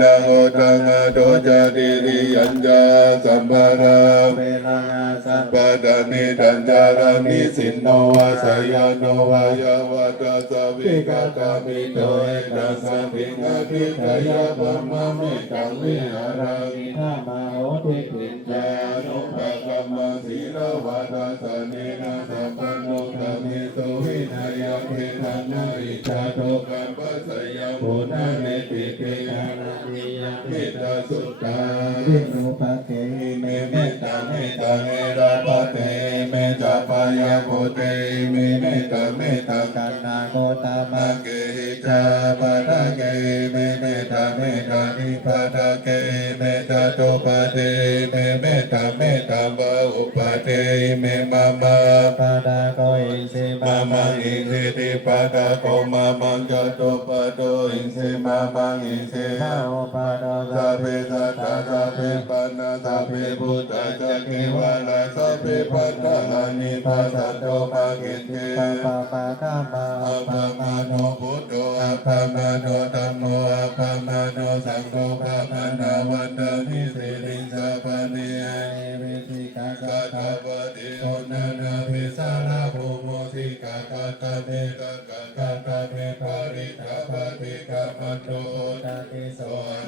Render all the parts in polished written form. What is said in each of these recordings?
นาโมตังโดจาติริยัญญาสัมภาระเวลาสัพพะตานิทัญจารานิสินโนวาสยโนวายาวะตาสวิกาตามิโตเอตัสสะภิกขะภิกขยะปัมมะมิตังวิหารังอิทัมมาโหติปิจจานุภะกัมมังศีลวะตาสเนนะสัพพะโนธรรมิสุวินัยเทนะนาอิจาโตกัมปัสสยปุณณเนติเตนะนิยเมตตาสุตาวิโนภะเกเมเมตตาเมตตาเมราภะเตเมจาปายาโกเตเมเมตตาเมตตากันนาโกตามะเกหิจาปะทะเกเมเมตตาเมตตานิปะทะเกเมตตาโตปะเตเมเมตตาเมตตาบะอุปะเตเมมามาปะทะโกอิเสมามังอิเสติปะทะโกมามังจะโตปะโตอิเสมามังอิเสมาโอปะโตสัพเพสัตตาสัพเพปันนาสัพเพพุทธะจักขิวาลาสัพเพปัตตาลานิปัสสัตโตภะกิเตปะปะปะคะมาอัปปะมาโนพุทโธอัปปะมาโนธัมโมอัปปะมาโนสังโฆภะคะนาวันตานิสิริสัพพะเนเวทิกาสัทธวะติโอนานาภิสาราภูโมสิกาตตะเมกะกะกะตะเมปะริตาปฏิกะมันโตตติโส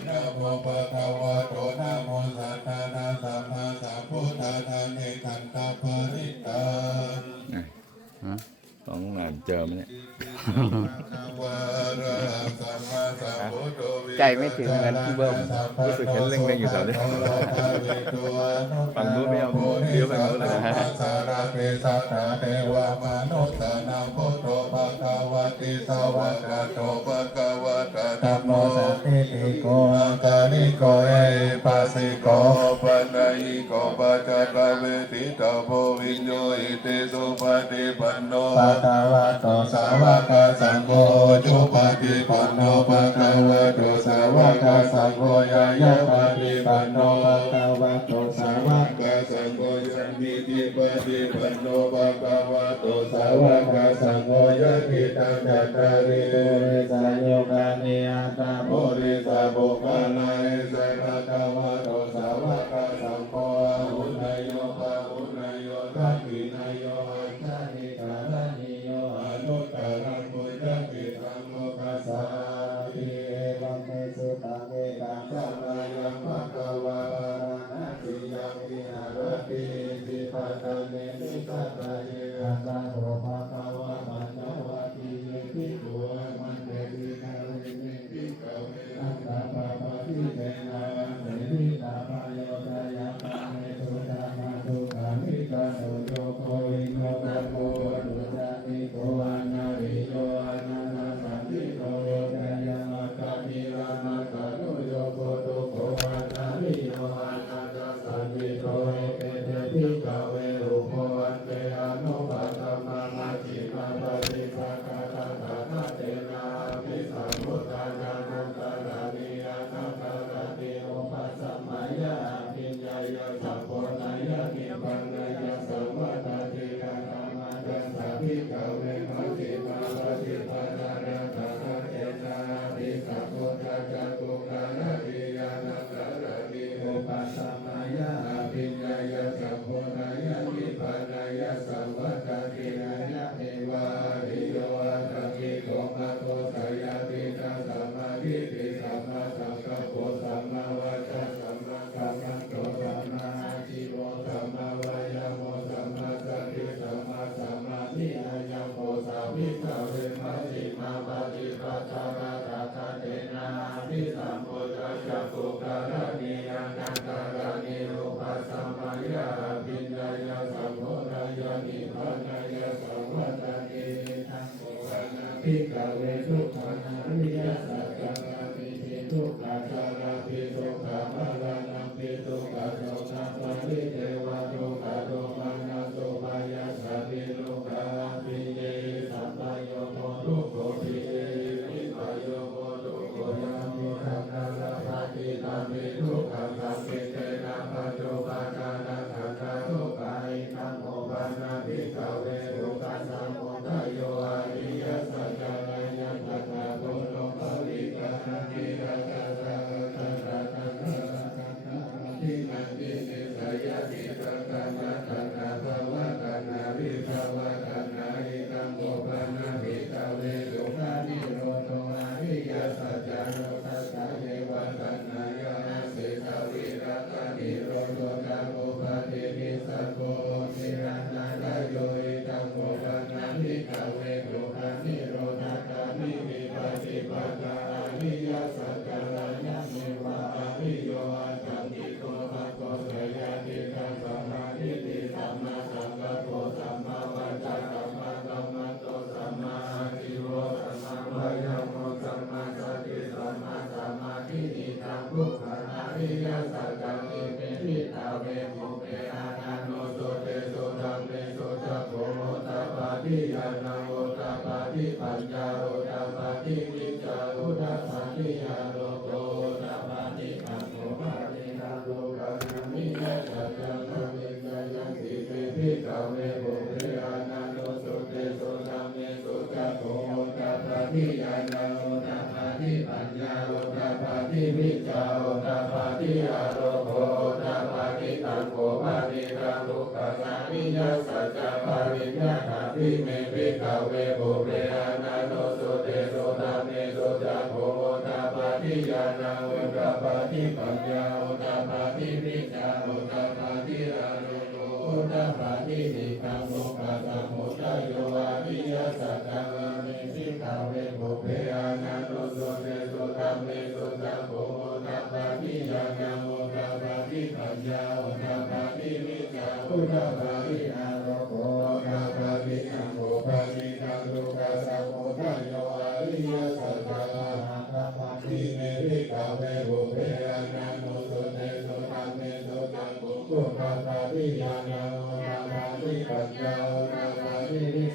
นะโมปะคะวะโตนะโมสัทธานาสัมมาสัมพุทธะเนขันตะปริตาต้องหนานเจอไหมเนี่ยใจไม่ถึงเหมือนพี่เบิ้มรู้สึกเห็นเล็งๆอยู่แถวนี้ฝั่งนู้นไม่เอาเลี้ยวไปนู้นเลยนะฮะสารเพสัตเทวามนุษย์นาพุทโธภะคะวะติสวะกะโตภะคะวะตะธัมโมสัพพิติโกอาการิโกเอปัสสิโกปะนัยโกปัจจตเวทิตาโพวิญโยอิติสุปฏิปันโนภะคะวะโตสาวกสังโฆจุปฏิปันโนภะคะวะโตสาวกสังโฆยายะปฏิปันโนภะคะวะโตสาวกสังโฆยันติปฏิปันโนภะคะวะโตสาวกสังโฆยะติตังจัตตาริโริสายโยกานิอัตตาโพริสาบุคานาเอเสภะคะวะโตสาวกสังโฆอาหุนายโยปะหุนายโยทักขินายโยอันตานิกาลนิโยอนุตตรังปุญญกิตังโมคัสสาติเอวัมเมสุตังเอตังสัมมายังภะคะวะนะติยังวิหารติสิปัตตะเนมิสัตตะเยอะตะโหภะคะวะปัญญวะติเยติโกมันเตติกาเลเนติกาเวอัตตาปะปะติเตนะเสติตาปะโยตายะปะเมตุตามาตุกามิกาโตโยโกอิโนตะโมตุจานิโกอานาริโยอานานาสันติโกโยตายะมะกะมิรามาคานุโยโกตุโกอานาริโยอานานาสันติโกเอเปเตติกาเวรุโกอันเตอนุปัสสะมามาจิมาปฏิภาคาตาตานาเตนะมิสัมพุทธานานุตตะระนิยานาคาระติโอปัสสะมายาปิญญายะสัพโพนายะนิปันนายะสัมวัตติกาธรรมะจัสสะภิกขเวมัจจิมาปฏิปทาระตะคะเตนะภิกขพุทธะจักขุกะระติยานัตระระติโอปัสสะมายาปิญญายะสัพโพนายะนิปันนายะสัมวัตตินายะเอวาริโยอัตถิโกมะโตสยาติตาสัมมาทิฏฐิสัมมาสังกัปปะสัมมาวาจาสัมมากัมมันโตสัมมาอาชีวะสัมมาวายาโมสัมมาสติสัมมาสัมมาทิฏฐิยังโพสัมมิขเวมัจจิมาปฏิปทาระตะคะเตนะภิสัมพุทธะจักขุกะระนิยานันตะระนิโรปัสสะมายาปิญญายะสัมโพนายะนิพพานายะสัมวัตติทังโกอานาภิกขเวทุกขานาริยสัจจาปิติทุกขาจาราปิทุกขาภารานังปิทุกขาโสนาปริเทวะทุกขาโทมานาโสภายาสาปิทุกขาปิเยสัพพโยโมทุกโขปิเยวิปโยโมทุกโขยามิทังนาลาภาตินามิทุกขังสัพเพเตนะปัจจุปาทานาขันธาทุกขาอิทังโอปานาภิกขเวทุกขัสสะโมทะโยอาริยสัจจานัยยัตถะโพโนภริกานิรัตตะ ปัจจาอริยสัจจาระยะเมวะอริโยอัตติโกภะโกเสยติทัสสะมาทิฏฐิสัมมาสังกัปโปสัมมาวาจาสัมมากัมมันโตสัมมาอาชีวะสัมมาวายามโมสัมมาสติสัมมาสมาธิอิทังทุกขังอริยสัจจังอิเมหิตาเวภูเปอานันโนโสเตโสธัมเมโสจักโขโมตาปาทิยานังโอตาปาทิปัญญาโอตาปาทิวิจารุตาปาทิยาโลโกโอตาปาทิปัสโสปาทินาโลกามิเนสัจจังอเวกายังติเปพิกาเวภูเปอานันโนโสเตโสธัมเมโสจักโขโมตาปาทิยานังโอตาปาทิปัญญาโอตาปาทิวิจาโอตาปาทิยาโลโกโอตาปาทิตังโกภานิรังโลกาสามิยสัจจะปาริญญาถาทิเมพิกาเวภูเปอานันโนโสเตโสธัมเมโสจักโขโมตาปาทิยานังโอตาปาทิปัญญาโอตาปาทิวิจาโอตาปาทิอาโลโกโอตาปาทิติตังโลกาสมุทัยโยอริยสัจจังอเมพิกาเวภูเปอานันโนโสเตโสธัมเมโสจักโขโมตาปาทิยานังโอตาปาทิปัญญาโอตาปาทิวิจาโอตาปาทิอาโลโกโอตาปาทิตังโลกาสิตังโลกาสมุทัยโยอริยสัจจังอทิเมพิกาเวภูเปอานันโนโสเตโสธัมเมโสจักโขโมตาปาทิยานังโอตาปาทิปัญญาโอตาปาทิวิจาโอตาปาทิ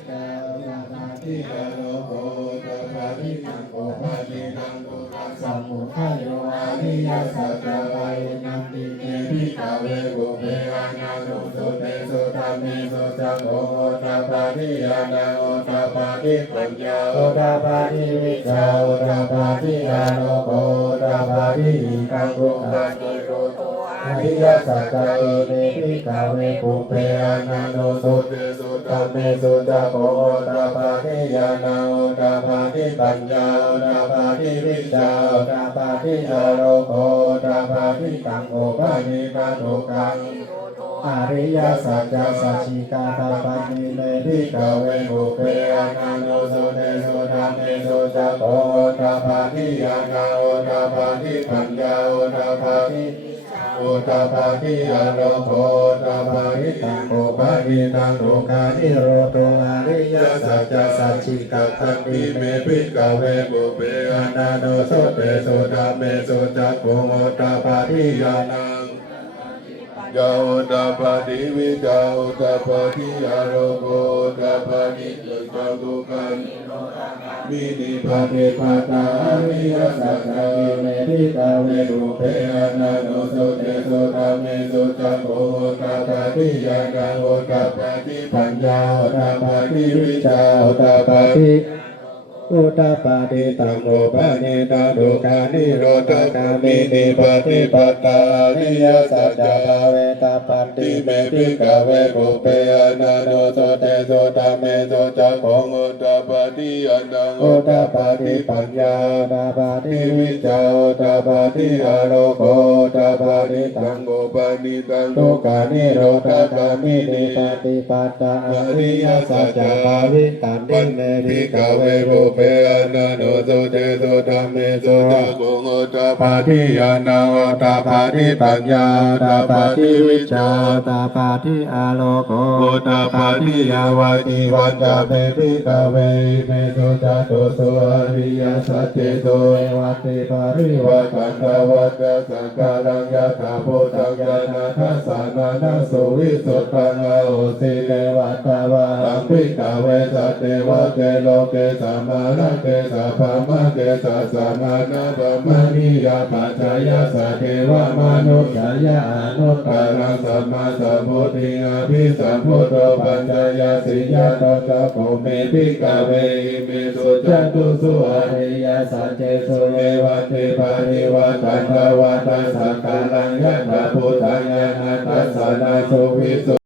อาโลโกโอตาปาทิตังโลกาสิตังโลกาสมุทัยโยอริยสัจจังอทิเมพิกาเวภูเปอานันโนโสเตโสธัมเมโสจักโขโมตาปาทิยานังโอตาปาทิปัญญาโอตาปาทิวิจาโอตาปาทิอาโลโกโอตาปาทิตังโลกาสิโรโตอริยสัจจังอิเมพิกาเวภูเปอานันโนโสเตโสธัมเมโสจักโขโมตาปาทิยานังโอตาปาทิปัญญาโอตาปาทิวิจาโอตาปาทิอาโลโกโอตาปาทิตังโอปานิกาโลกังอริยสัจจะสัจฉิกาตาปฏิเมธิกาเวภูเปอานันโนโสเตโสธัมเมโสจักโขโอตาปาทิยานังโอตาปาทิปัญญาโอตาปาทิโอตาปาทิอาโลโกโอตาปาทิตังโอปานิตังโลกานิโรโตอริยสัจจะสัจฉิกาตาปิเมธิกาเวภูเปอานันโนโสเตโสธัมเมโสจักโขโอตาปาทิยานังยาโอตาปาทิวิจาโอตาปาทิอาโลโกโอตาปาทิจักจตุกันมินิปาติปาตาอริยสัจจะอิเมธิกาเวภูเปอานันโนโสเตโสธัมเมโสจักโขโอตาปาทิยานังโอตาปาทิปัญญาโอตาปาทิวิจาโอตาปาทิโอตาปาติตังโอปานิตังโลกานิโรธกามินิปฏิปตาอริยสัจจะภาเวตาปฏิเมภิกขเวภูเปอานันโนโสเตโสธัมเมโสจักโขโอตาปาติยานังโอตาปาติปัญญาโอตาปาติวิจาโอตาปาติอาโลโกโอตาปาติตังโอปานิตังโลกานิโรธกามินิปฏิปตาอริยสัจจะภาวิตันติเมภิกขเวภูเปอานันโนโสเตโสธัมเมโสจักโขโอตาปาทิยานังโอตาปาทิปัญญาโอตาปาทิวิจาโอตาปาทิอาโลโกโอตาปาทิยาวาติวันจาเมภิกขเวเมโสจัตโตโสอริยสัจเจโสเอวัติปาริวัตันตวัตตะสังฆารังยะถาโพธังยานาทัสสานานาสุวิสุตตังอาโอสิเนวัตตวะอังภิกขเวสัตเตวะเตโลเกสัมมาระเกสัพพะมะเกสัสสะมานะปะมะนิยาปัจจายะสะเทวะมนุษยายะอนุตตรังสัมมาสัมพุทธิอภิสัมพุทโธปัญจายาสิยะโตจะโกเมภิกขเวหิเมสุจตุสุอริยสัจเจสุเอวัติปาริวัตันตวัตสังฆารังยะถาพุทธังยานาทัสสะนาสุวิสุ